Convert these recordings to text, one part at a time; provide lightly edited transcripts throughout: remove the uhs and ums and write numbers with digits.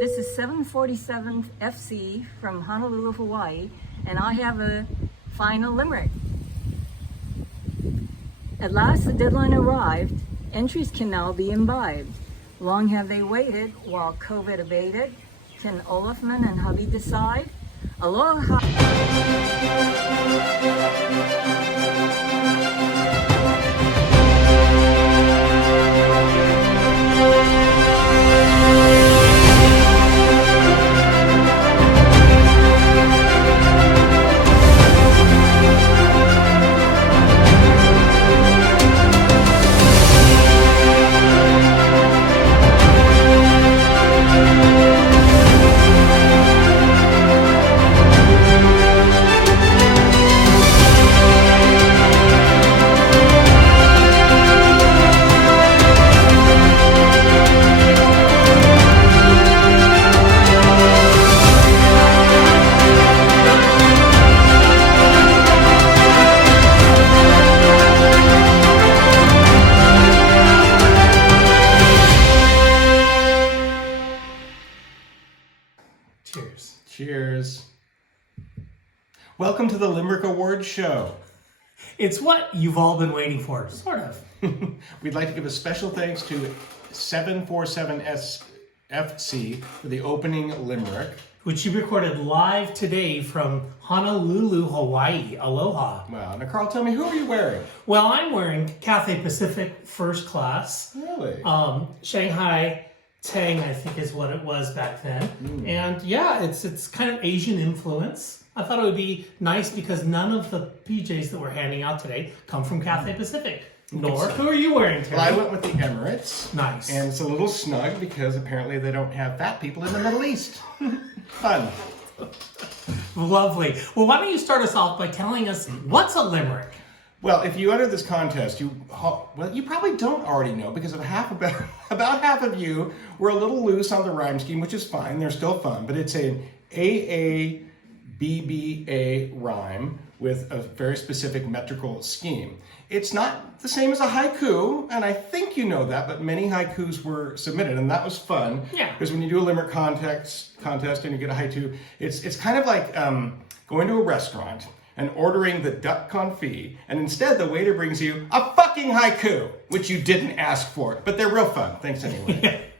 This is 747th FC from Honolulu, Hawaii, and I have a final limerick. At last the deadline arrived. Entries can now be imbibed. Long have they waited while COVID abated. Can Olafman and hubby decide? Aloha! Cheers. Cheers. Welcome to the Limerick Awards show. It's what you've all been waiting for, sort of. We'd like to give a special thanks to 747FC for the opening limerick. Which you recorded live today from Honolulu, Hawaii. Aloha. Wow. Now, Carl, tell me, who are you wearing? Well, I'm wearing Cathay Pacific First Class. Really? Shanghai Tang, I think is what it was back then. And yeah, it's kind of Asian influence. I thought it would be nice because none of the PJs that we're handing out today come from Cathay Pacific. Nor, who are you wearing, Terry? Well, I went with the Emirates. Nice. And it's a little snug because apparently they don't have fat people in the Middle East. Fun. Lovely. Well, why don't you start us off by telling us what's a limerick? Well, if you enter this contest, you probably don't already know because about half of you were a little loose on the rhyme scheme, which is fine. They're still fun, but it's an AABBA rhyme with a very specific metrical scheme. It's not the same as a haiku, and I think you know that, but many haikus were submitted, and that was fun. Yeah. Because when you do a limerick contest and you get a haiku, it's kind of like going to a restaurant and ordering the duck confit, and instead the waiter brings you a fucking haiku, which you didn't ask for, but they're real fun. Thanks anyway.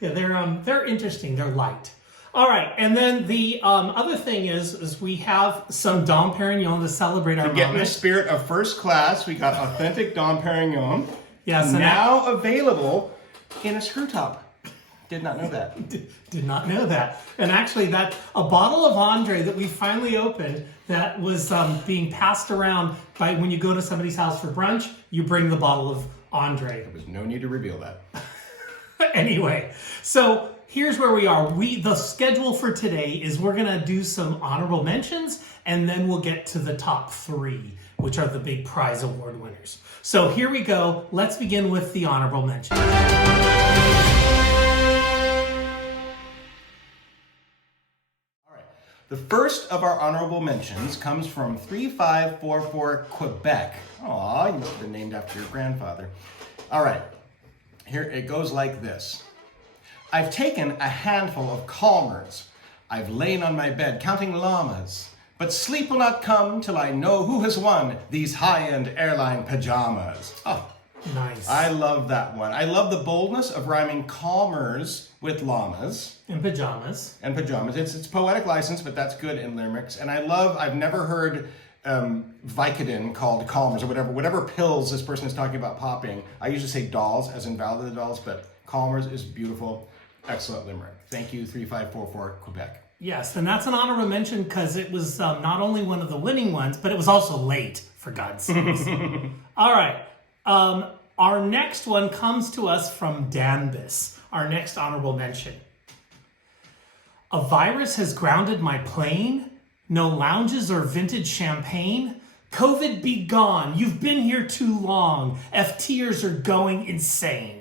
Yeah, they're interesting. They're light. All right, and then the other thing is we have some Dom Perignon to celebrate our To get in the moment. spirit of first class, we got authentic Dom Perignon. Yes, now available in a screw top. Did not know that. Did not know that. And actually, a bottle of Andre that we finally opened that was being passed around by when you go to somebody's house for brunch, you bring the bottle of Andre. There was no need to reveal that. Anyway, so here's where we are. The schedule for today is we're gonna do some honorable mentions, and then we'll get to the top three, which are the big prize award winners. So here we go. Let's begin with the honorable mentions. The first of our honorable mentions comes from 3544 Quebec. Aw, you must have been named after your grandfather. All right, here it goes like this. I've taken a handful of calmers. I've lain on my bed counting llamas. But sleep will not come till I know who has won these high-end airline pajamas. Oh, Nice. I love that one. I love the boldness of rhyming calmers with llamas. And pajamas. And pajamas. It's poetic license, but that's good in limericks. And I've never heard Vicodin called calmers or whatever pills this person is talking about popping. I usually say dolls, as in Valley of the Dolls, but calmers is beautiful. Excellent limerick. Thank you, 3544 Quebec. Yes, and that's an honorable mention because it was not only one of the winning ones, but it was also late, for God's sakes. All right. Our next one comes to us from Danbus, our next honorable mention. A virus has grounded my plane. No lounges or vintage champagne. COVID be gone. You've been here too long. FTers are going insane.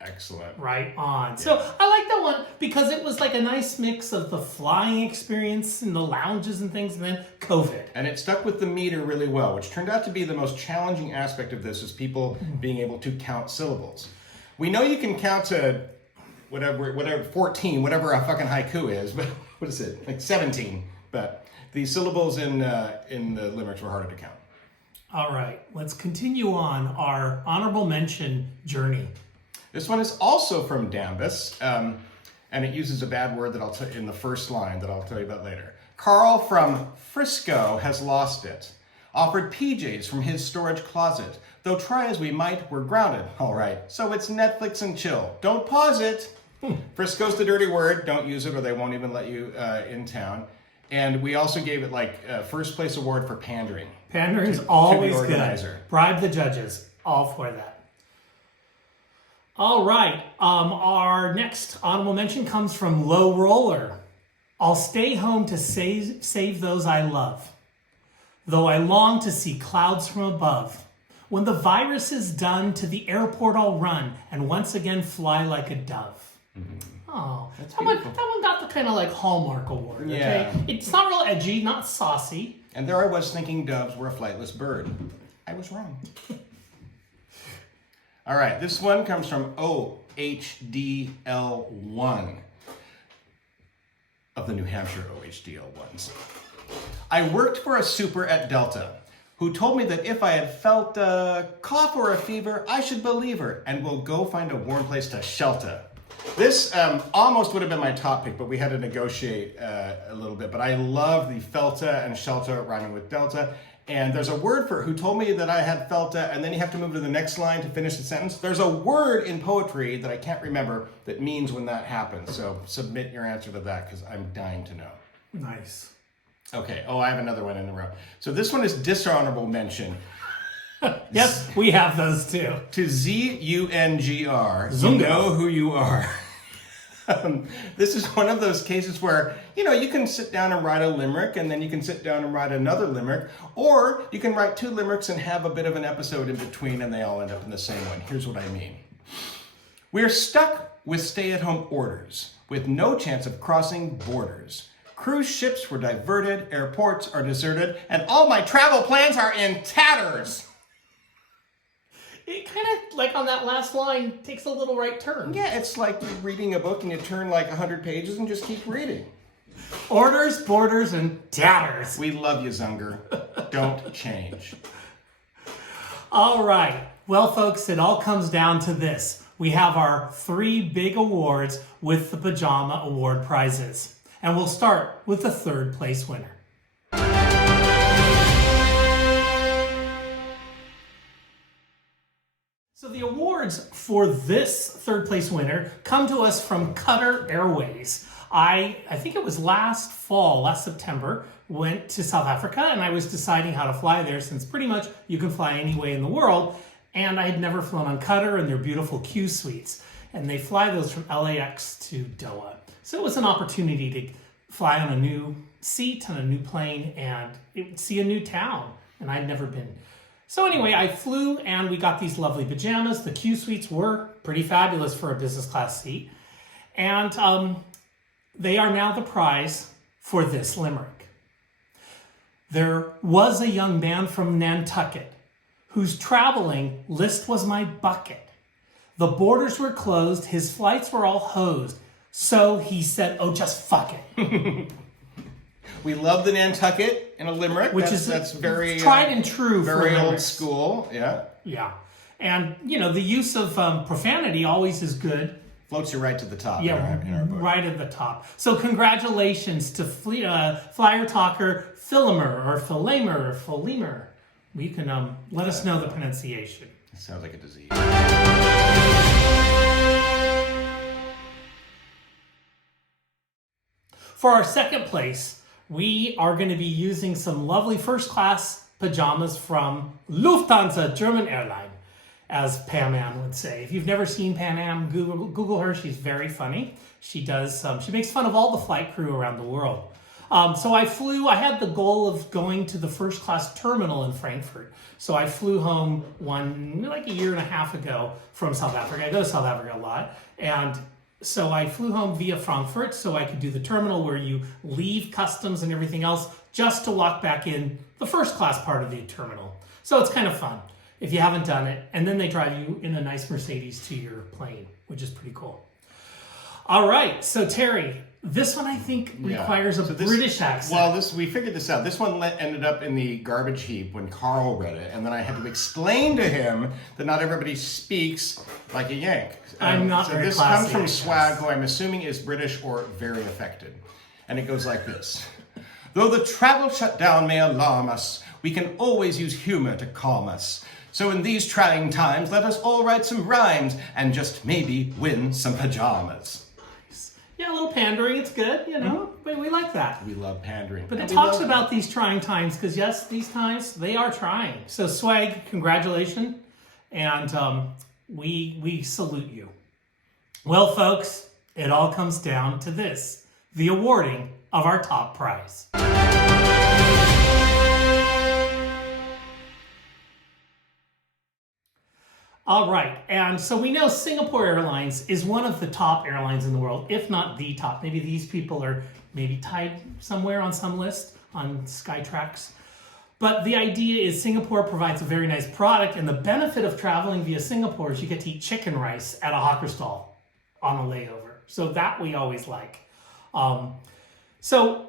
Excellent. Right on. Yeah. So I like that one because it was like a nice mix of the flying experience and the lounges and things, and then COVID. And it stuck with the meter really well, which turned out to be the most challenging aspect of this, is people being able to count syllables. We know you can count to whatever 14, whatever a fucking haiku is, but what is it? Like 17. But the syllables in the limericks were harder to count. All right, let's continue on our honorable mention journey. This one is also from Dambus, and it uses a bad word that I'll tell in the first line that I'll tell you about later. Carl from Frisco has lost it. Offered PJs from his storage closet. Though try as we might, we're grounded. All right, so it's Netflix and chill. Don't pause it. Frisco's the dirty word. Don't use it or they won't even let you in town. And we also gave it like first place award for pandering. Pandering's always to the organizer. good. Bribe the judges. All for that. All right. Our next honorable mention comes from Low Roller. I'll stay home to save those I love, though I long to see clouds from above. When the virus is done, to the airport I'll run and once again fly like a dove. Mm-hmm. Oh, that one got the kind of like Hallmark award. Okay? Yeah. It's not real edgy, not saucy. And there I was thinking doves were a flightless bird. I was wrong. All right, this one comes from OHDL1 of the New Hampshire OHDL1s. I worked for a super at Delta who told me that if I had felt a cough or a fever, I should believe her and will go find a warm place to shelter. This almost would have been my top pick, but we had to negotiate a little bit. But I love the felta and shelter rhyming with delta. And there's a word for it, who told me that I had felta, and then you have to move to the next line to finish the sentence. There's a word in poetry that I can't remember that means when that happens. So submit your answer to that because I'm dying to know. Nice. Okay. Oh, I have another one in a row. So this one is dishonorable mention. Yes, we have those too. To ZUNGR, you Zunga. know who you are. This is one of those cases where, you know, you can sit down and write a limerick and then you can sit down and write another limerick, or you can write two limericks and have a bit of an episode in between and they all end up in the same one. Here's what I mean. We're stuck with stay-at-home orders with no chance of crossing borders. Cruise ships were diverted, airports are deserted, and all my travel plans are in tatters. It kind of, like on that last line, takes a little right turn. Yeah, it's like you're reading a book and you turn like 100 pages and just keep reading. Orders, borders, and tatters. We love you, Zunger. Don't change. All right. Well, folks, it all comes down to this. We have our 3 big awards with the Pajama Award prizes. And we'll start with the 3rd place winner. So the awards for this 3rd place winner come to us from Qatar Airways. I think it was last September, went to South Africa, and I was deciding how to fly there since pretty much you can fly any way in the world. And I had never flown on Qatar and their beautiful Q suites. And they fly those from LAX to Doha. So it was an opportunity to fly on a new seat on a new plane and see a new town. And I'd never been. So anyway, I flew and we got these lovely pajamas. The Q suites were pretty fabulous for a business class seat. And they are now the prize for this limerick. There was a young man from Nantucket whose traveling list was my bucket. The borders were closed, his flights were all hosed. So he said, oh, just fuck it. We love the Nantucket in a limerick. Which that's very tried and true, very for old limericks. school. Yeah, Yeah, and you know the use of profanity always is good. floats you right to the top. Yeah, in our book. right at the top. So congratulations to Flyer Talker Philemer or Philemer or Philemer. You can let us know the pronunciation. It sounds like a disease. For our 2nd place, we are going to be using some lovely first-class pajamas from Lufthansa, German airline, as Pam Ann would say. If you've never seen Pam Ann, Google her. She's very funny. She makes fun of all the flight crew around the world. So I had the goal of going to the first-class terminal in Frankfurt. So I flew home like a year and a half ago from South Africa. I go to South Africa a lot. And so I flew home via Frankfurt so I could do the terminal where you leave customs and everything else just to walk back in the first class part of the terminal. So it's kind of fun if you haven't done it. And then they drive you in a nice Mercedes to your plane, which is pretty cool. All right, so Terry, this one I think requires a British accent. Well, we figured this out. This one ended up in the garbage heap when Carl read it, and then I had to explain to him that not everybody speaks like a Yank. I'm not so very this classy, comes from I guess. Swag, who I'm assuming is British or very affected. And it goes like this. Though the travel shutdown may alarm us, we can always use humor to calm us. So in these trying times, let us all write some rhymes and just maybe win some pajamas. Yeah, a little pandering, it's good, you know, but we like that. We love pandering. But it talks about these trying times, because yes, these times, they are trying. So Swag, congratulations, and we salute you. Well, folks, it all comes down to this, the awarding of our top prize. All right, and so we know Singapore Airlines is one of the top airlines in the world, if not the top. Maybe these people are maybe tied somewhere on some list on Skytrax. But the idea is Singapore provides a very nice product, and the benefit of traveling via Singapore is you get to eat chicken rice at a hawker stall on a layover. So that we always like. So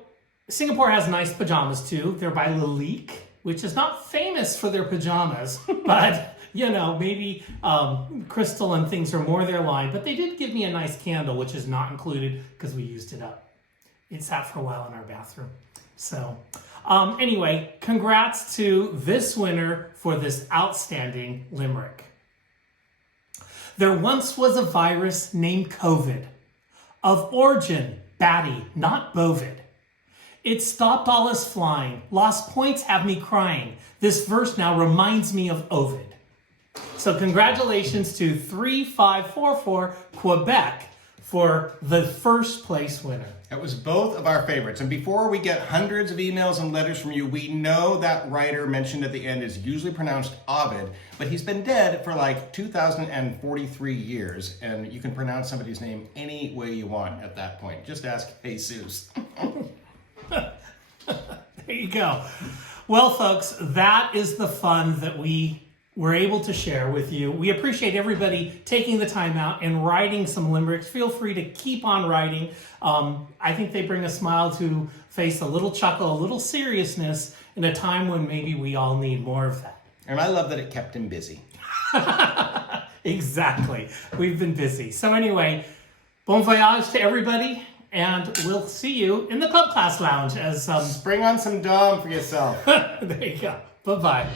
Singapore has nice pajamas too. They're by Lalique, which is not famous for their pajamas, but you know, maybe crystal and things are more their line. But they did give me a nice candle, which is not included because we used it up. It sat for a while in our bathroom. So anyway, congrats to this winner for this outstanding limerick. There once was a virus named COVID, of origin batty, not bovid. It stopped all us flying, lost points have me crying. This verse now reminds me of Ovid. So congratulations to 3544 Quebec for the first place winner. It was both of our favorites. And before we get hundreds of emails and letters from you, we know that writer mentioned at the end is usually pronounced Ovid, but he's been dead for like 2,043 years, and you can pronounce somebody's name any way you want at that point. Just ask Jesus. There you go. Well, folks, that is the fun that we were able to share with you. We appreciate everybody taking the time out and writing some limericks. Feel free to keep on writing. I think they bring a smile to face, a little chuckle, a little seriousness in a time when maybe we all need more of that. And I love that it kept him busy. Exactly. We've been busy. So anyway, bon voyage to everybody, and we'll see you in the Club Class Lounge as Spring on some Dom for yourself. there you go. Bye-bye.